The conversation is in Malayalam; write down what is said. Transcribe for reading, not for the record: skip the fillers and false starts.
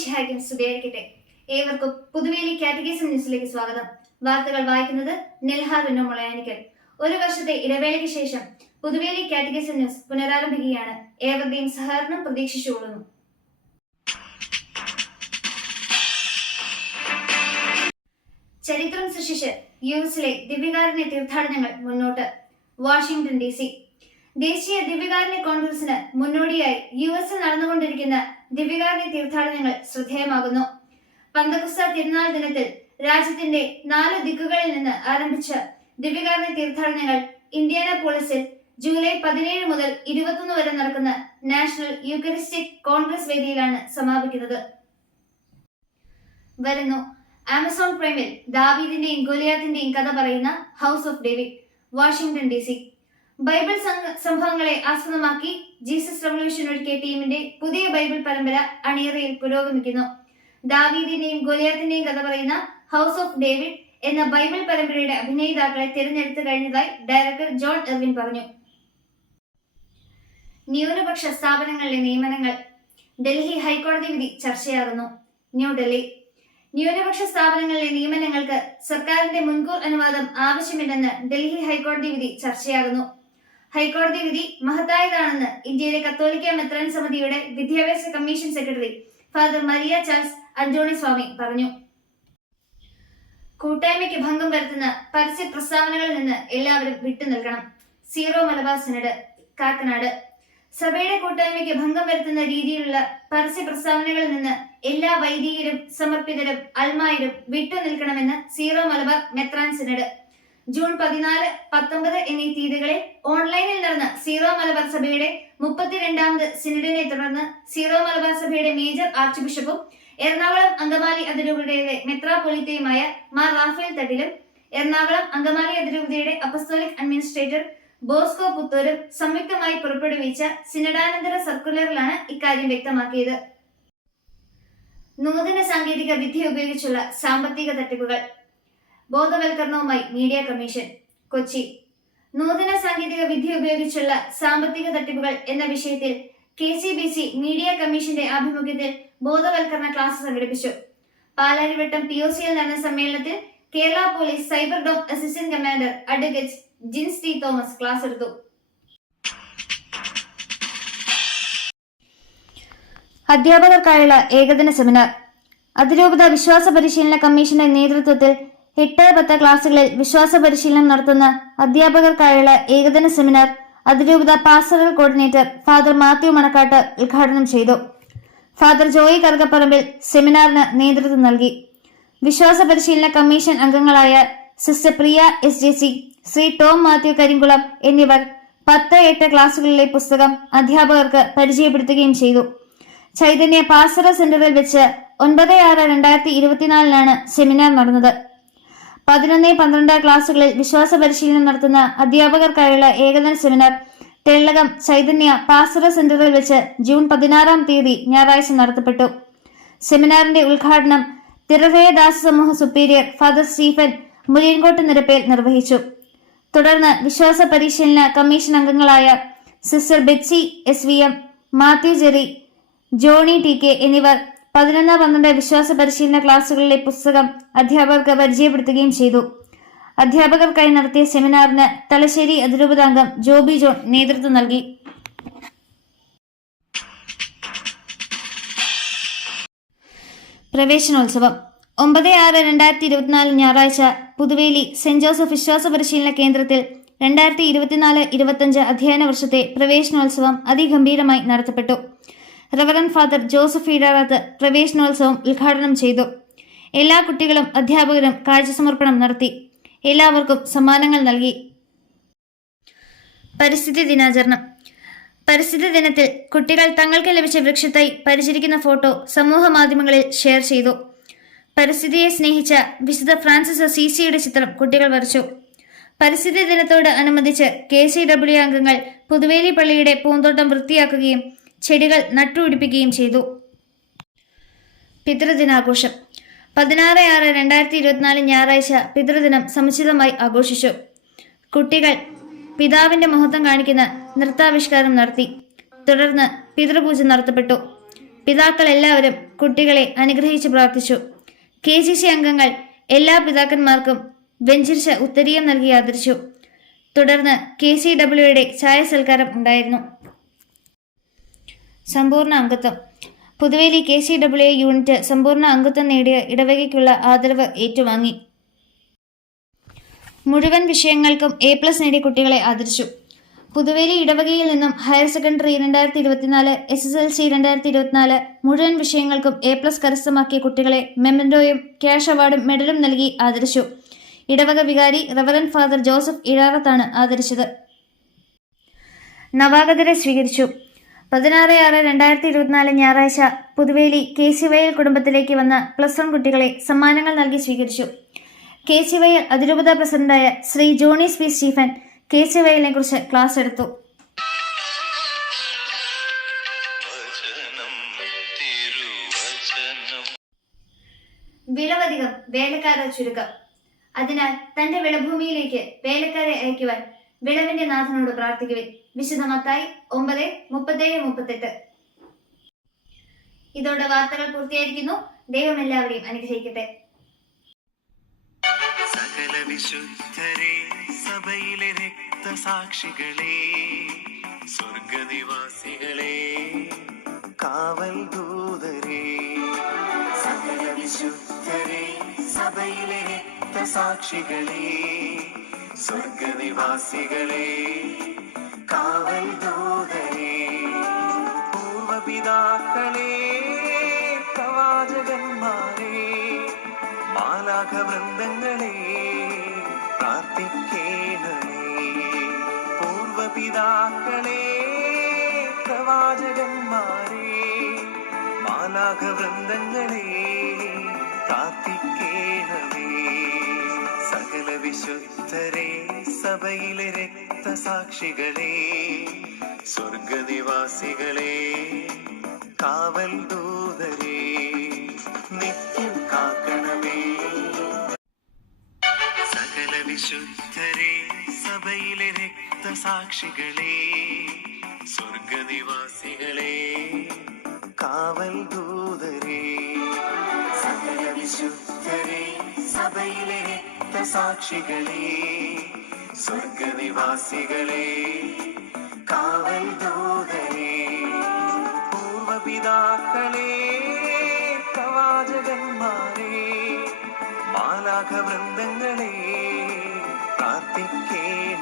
ഈശോമിശിഹായ്ക്കും സ്തുതിയായിരിക്കട്ടെ. ഏവർക്കും പുതുവേലി കാറ്റഗിസം ന്യൂസിലേക്ക് സ്വാഗതം. വാർത്തകൾ വായിക്കുന്നത് നെൽഹാർ മുളയാനിക്കൽ. ഒരു വർഷത്തെ ഇടവേളയ്ക്ക് ശേഷം പുതുവേലി കാറ്റഗിസം ന്യൂസ് പുനരാരംഭിക്കുകയാണ്. ഏവരുടെയും സഹകരണം പ്രതീക്ഷിച്ചുകൊള്ളുന്നു. ചരിത്രം സൃഷ്ടിച്ച് യുഎസിലെ ദിവ്യകാരുണ്യ തീർത്ഥാടനങ്ങൾ മുന്നോട്ട്. Washington DC. ദേശീയ ദിവ്യകാരുണ്യ കോൺഗ്രസിന് മുന്നോടിയായി യുഎസിൽ നടന്നുകൊണ്ടിരിക്കുന്ന ദിവ്യകാരുണ്യ തീർത്ഥാടനങ്ങൾ ശ്രദ്ധേയമാകുന്നു. പന്തക്കുസ്ത തിരുനാൾ ദിനത്തിൽ രാജ്യത്തിന്റെ 4 ദിക്കുകളിൽ നിന്ന് ആരംഭിച്ച ദിവ്യകാരുണ്യ തീർത്ഥാടനങ്ങൾ ഇന്ത്യാനാപോളിസിൽ ജൂലൈ 17 മുതൽ 21 വരെ നടക്കുന്ന നാഷണൽ യൂക്കറിസ്റ്റിക് കോൺഗ്രസ് വേദിയിലാണ് സമാപിക്കുന്നത്. വരുന്നു ആമസോൺ പ്രൈമിൽ ദാവീദിന്റെയും ഗോലിയാത്തിന്റെയും കഥ പറയുന്ന house of David. Washington DC. Bible സംഭവങ്ങളെ ആസ്പദമാക്കി ജീസസ് റവല്യൂഷൻ ഒരുക്കിയ ടീമിന്റെ പുതിയ ബൈബിൾ പരമ്പര അണിയറയിൽ പുരോഗമിക്കുന്നു. ദാവീദിന്റെയും ഗോലിയാത്തിന്റെയും കഥ പറയുന്ന ഹൗസ് ഓഫ് ഡേവിഡ് എന്ന ബൈബിൾ പരമ്പരയുടെ അഭിനേതാക്കളെ തിരഞ്ഞെടുത്തു കഴിഞ്ഞതായി ഡയറക്ടർ ജോൺ എർവിൻ പറഞ്ഞു. ന്യൂനപക്ഷ സ്ഥാപനങ്ങളിലെ നിയമനങ്ങൾ. ഡൽഹി ഹൈക്കോടതി വിധി ചർച്ചയാകുന്നു. ന്യൂഡൽഹി. ന്യൂനപക്ഷ സ്ഥാപനങ്ങളിലെ നിയമനങ്ങൾക്ക് സർക്കാരിന്റെ മുൻകൂർ അനുവാദം ആവശ്യമില്ലെന്ന് ഡൽഹി ഹൈക്കോടതി വിധി ചർച്ചയാകുന്നു. ഹൈക്കോടതി വിധി മഹത്തായതാണെന്ന് ഇന്ത്യയിലെ കത്തോലിക്ക മെത്രാൻ സമിതിയുടെ വിദ്യാഭ്യാസ commission secretary father Maria Charles Anthoni Swamy പറഞ്ഞു. കൂട്ടായ്മയ്ക്ക് ഭംഗം വരുത്തുന്ന പരസ്യ പ്രസ്താവനകളിൽ നിന്ന് എല്ലാവരും വിട്ടുനിൽക്കണം. Syro Malabar synod, Kakkanad. സഭയുടെ കൂട്ടായ്മയ്ക്ക് ഭംഗം വരുത്തുന്ന രീതിയിലുള്ള പരസ്യ പ്രസ്താവനകളിൽ നിന്ന് എല്ലാ വൈദികരും സമർപ്പിതരും അൽമായരും വിട്ടുനിൽക്കണമെന്ന് സീറോ മലബാർ മെത്രാൻ സിനഡ്. ജൂൺ 14, 19 എന്നീ തീയതികളിൽ ഓൺലൈനിൽ നടന്ന സീറോ മലബാർ സഭയുടെ 32ാമത് സിനഡിനെ തുടർന്ന് സീറോ മലബാർ സഭയുടെ മേജർ ആർച്ച് ബിഷപ്പും എറണാകുളം അങ്കമാലി അതിരൂപതയുടെ മെത്രാപ്പൊലീത്തയുമായ മാർ റാഫേൽ തട്ടിലും എറണാകുളം അങ്കമാലി അതിരൂപതയുടെ അപ്പസ്തോലിക് അഡ്മിനിസ്ട്രേറ്റർ ബോസ്കോ പുത്തൂരും സംയുക്തമായി പുറപ്പെടുവിച്ച സിനഡാനന്തര സർക്കുലറിലാണ് ഇക്കാര്യം വ്യക്തമാക്കിയത്. നൂതന സാങ്കേതിക വിദ്യ ഉപയോഗിച്ചുള്ള സാമ്പത്തിക തട്ടിപ്പുകൾ. ബോധവൽക്കരണവുമായി മീഡിയ കമ്മീഷൻ, കൊച്ചി. നൂതന സാങ്കേതിക വിദ്യ ഉപയോഗിച്ചുള്ള സാമ്പത്തിക തട്ടിപ്പുകൾ എന്ന വിഷയത്തിൽ KCBC മീഡിയ കമ്മീഷന്റെ ആഭിമുഖ്യത്തിൽ ബോധവൽക്കരണ ക്ലാസ് സംഘടിപ്പിച്ചു. പാലാരിവട്ടം POCയിൽ നടന്ന സമ്മേളനത്തിൽ Kerala police cyber dome assistant commander advocate Jins T. Thomas class എടുത്തു. അധ്യാപകർക്കായുള്ള ഏകദിന സെമിനാർ. അതിരൂപത വിശ്വാസ പരിശീലന കമ്മീഷന്റെ നേതൃത്വത്തിൽ 8-10 ക്ലാസുകളിൽ വിശ്വാസ പരിശീലനം നടത്തുന്ന അധ്യാപകർക്കായുള്ള ഏകദിന സെമിനാർ അതിരൂപത pastoral coordinator father Mathew Manakkad ഉദ്ഘാടനം ചെയ്തു. ഫാദർ ജോയി കറുകപ്പറമ്പിൽ സെമിനാറിന് നേതൃത്വം നൽകി. വിശ്വാസ പരിശീലന കമ്മീഷൻ അംഗങ്ങളായ സിസ്റ്റർ പ്രിയ SJC, ശ്രീ ടോം മാത്യു കരിങ്കുളം എന്നിവർ 10-8 ക്ലാസുകളിലെ പുസ്തകം അധ്യാപകർക്ക് പരിചയപ്പെടുത്തുകയും ചെയ്തു. ചൈതന്യ പാസ്റ്ററൽ സെന്ററിൽ വെച്ച് 9/6/2024 സെമിനാർ നടന്നത്. 11-12 ക്ലാസുകളിൽ വിശ്വാസ പരിശീലനം നടത്തുന്ന അധ്യാപകർക്കായുള്ള ഏകദിന സെമിനാർ തെള്ളകം ചൈതന്യ പാസ്റ്ററൽ സെന്ററിൽ വെച്ച് ജൂൺ 16-ാം തീയതി ഞായറാഴ്ച നടത്തപ്പെട്ടു. സെമിനാറിന്റെ ഉദ്ഘാടനം തിരുഹൃദയദാസ സമൂഹ superior father Stephen Muriyankott Nirappel നിർവഹിച്ചു. തുടർന്ന് വിശ്വാസ പരിശീലന കമ്മീഷൻ അംഗങ്ങളായ sister Betsy SVM, Matthew Jerry, Johnny TK എന്നിവർ 11-12 വിശ്വാസ പരിശീലന ക്ലാസുകളിലെ പുസ്തകം അധ്യാപകർക്ക് പരിചയപ്പെടുത്തുകയും ചെയ്തു. അധ്യാപകർക്കായി നടത്തിയ സെമിനാറിന് തലശ്ശേരി അതിരൂപതാംഗം ജോബി ജോൺ നേതൃത്വം നൽകി. പ്രവേശനോത്സവം. 9/6/2024 ഞായറാഴ്ച പുതുവേലി സെന്റ് ജോസഫ് വിശ്വാസ പരിശീലന കേന്ദ്രത്തിൽ 2024-25 അധ്യയന വർഷത്തെ പ്രവേശനോത്സവം അതിഗംഭീരമായി നടത്തപ്പെട്ടു. റവറൻ ഫാദർ ജോസഫ് ഈടാറാത്ത് പ്രവേശനോത്സവം ഉദ്ഘാടനം ചെയ്തു. എല്ലാ കുട്ടികളും അധ്യാപകരും കാഴ്ചസമർപ്പണം നടത്തി. എല്ലാവർക്കും സമ്മാനങ്ങൾ നൽകി. പരിസ്ഥിതി ദിനാചരണം. പരിസ്ഥിതി ദിനത്തിൽ കുട്ടികൾ തങ്ങൾക്ക് ലഭിച്ച വൃക്ഷത്തൈ പരിചരിക്കുന്ന ഫോട്ടോ സമൂഹ മാധ്യമങ്ങളിൽ ഷെയർ ചെയ്തു. പരിസ്ഥിതിയെ സ്നേഹിച്ച വിശുദ്ധ ഫ്രാൻസിസ് അസീസിയുടെ ചിത്രം കുട്ടികൾ വരച്ചു. പരിസ്ഥിതി ദിനത്തോട് അനുബന്ധിച്ച് KCWA അംഗങ്ങൾ പുതുവേലി പള്ളിയുടെ പൂന്തോട്ടം വൃത്തിയാക്കുകയും ചെടികൾ നട്ടുപിടിപ്പിക്കുകയും ചെയ്തു. പിതൃദിനാഘോഷം. 16/6/2024 ഞായറാഴ്ച പിതൃദിനം സമുചിതമായി ആഘോഷിച്ചു. കുട്ടികൾ പിതാവിന്റെ മഹത്വം കാണിക്കുന്ന നൃത്താവിഷ്കാരം നടത്തി. തുടർന്ന് പിതൃപൂജ നടത്തപ്പെട്ടു. പിതാക്കൾ എല്ലാവരും കുട്ടികളെ അനുഗ്രഹിച്ച് പ്രാർത്ഥിച്ചു. KCC അംഗങ്ങൾ എല്ലാ പിതാക്കന്മാർക്കും വെഞ്ചരിച്ച ഉത്തരീയം നൽകി ആദരിച്ചു. തുടർന്ന് KCWയുടെ ചായ സൽക്കാരം ഉണ്ടായിരുന്നു. സമ്പൂർണ്ണ അംഗത്വം. പുതുവേലി KCWA യൂണിറ്റ് സമ്പൂർണ്ണ അംഗത്വം നേടിയ ഇടവകയ്ക്കുള്ള ആദരവ് ഏറ്റുവാങ്ങി. മുഴുവൻ വിഷയങ്ങൾക്കും A+ നേടിയ കുട്ടികളെ ആദരിച്ചു. പുതുവേലി ഇടവകയിൽ നിന്നും ഹയർ സെക്കൻഡറി 2024, SSLC 2024 മുഴുവൻ വിഷയങ്ങൾക്കും A+ കരസ്ഥമാക്കിയ കുട്ടികളെ മെമന്റോയും ക്യാഷ് അവാർഡും മെഡലും നൽകി ആദരിച്ചു. ഇടവക വികാരി റവറന്റ് ഫാദർ ജോസഫ് ഇഴാറത്താണ് ആദരിച്ചത്. നവാഗതരെ സ്വീകരിച്ചു. 16/6/2024 ഞായറാഴ്ച പുതുവേലി KCYL കുടുംബത്തിലേക്ക് വന്ന +1 കുട്ടികളെ സമ്മാനങ്ങൾ നൽകി സ്വീകരിച്ചു. KCYL അതിരൂപത പ്രസിഡന്റായ ശ്രീ ജോണീസ് പി സ്റ്റീഫൻ KCYLനെ കുറിച്ച് ക്ലാസ് എടുത്തു. വിളവധികം വേലക്കാരെ ചുരുക്കം. അതിനാൽ തന്റെ വിളഭൂമിയിലേക്ക് വേലക്കാരെ അയക്കുവാൻ വിളവിന്റെ നാഥനോട് പ്രാർത്ഥിക്കുവിൻ. വിശുദ്ധ മത്തായി 9:37-38. ഇതോടെ വാർത്തകൾ പൂർത്തിയായിരിക്കുന്നു. ദൈവം എല്ലാവരെയും അനുഗ്രഹിക്കട്ടെ. സകല വിശുദ്ധരെ, സഭയിലെ രക്തസാക്ഷികളെ, സ്വർഗനിവാസികളെ, കാവൽ ദൂതരെ. സകല വിശുദ്ധരെ, സഭയിലെ രക്തസാക്ഷികളെ, സ്വർഗനിവാസികളെ, കാവൽ ദൂതരെ. പൂർവപിതാക്കളെ, പ്രവാചകന്മാരെ, മാലാഖവൃന്ദങ്ങളെ, പ്രാർത്ഥിക്കേണമേ. പൂർവപിതാക്കളെ, പ്രവാചകന്മാരെ, മാലാഖവൃന്ദങ്ങളെ, പ്രാർത്ഥിക്കേണമേ. സകല വിശുദ്ധരെ, സഭയിലെ രക്തസാക്ഷികളെ, സ്വർഗനിവാസികളെ, കാവൽ ദൂതരെ, നിത്യം കാക്കണമേ. സകല വിശുദ്ധരെ, സഭയിലെ രക്തസാക്ഷികളെ, സ്വർഗനിവാസികളെ, കാവൽ ദൂതരെ. സകല വിശുദ്ധരെ, സഭയിലെ രക്തസാക്ഷികളെ, സ്വർഗനിവാസികളെ, കാവൽ ദൂതരെ. പൂർവപിതാക്കളെ, പ്രവാചകന്മാരെ, മാലാഖവൃന്ദങ്ങളെ, പ്രാർത്ഥിക്കേണമേ.